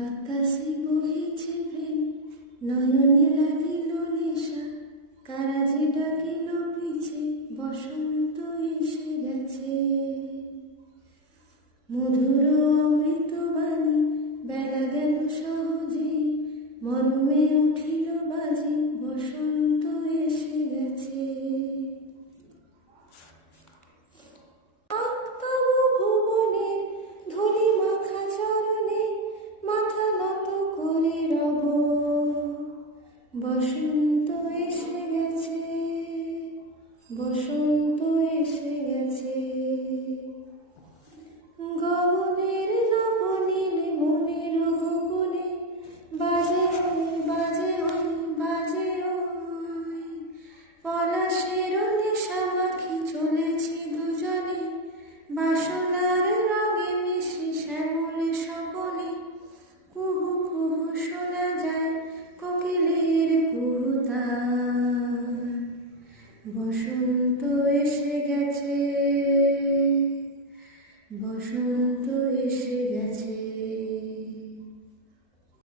বাতাসে বহিছে প্রেম, নয়নে লাগিল নেশা, কারাজে ডাকিল পিছে, বসন্ত এসে গেছে। মধুর অমৃত বাণী, বেলা গেল সহজে, মরমে উঠিল বাজি, বসন্ত এসে গেছে। বসন্ত এসে গেছে, বসন্ত এসে গেছে। গগনের নবনীলে মনের গোপনে বাজে বাজে বাজে পলাশের নেশা মাখি চলেছি দুজনে, বাসনার রঙে মিশি শ্যামলে স্বপনে। কুহু কুহু শোনা যায় কোকিলের কুহুতান, বসন্ত এসে গেছে, বসন্ত এসে গেছে।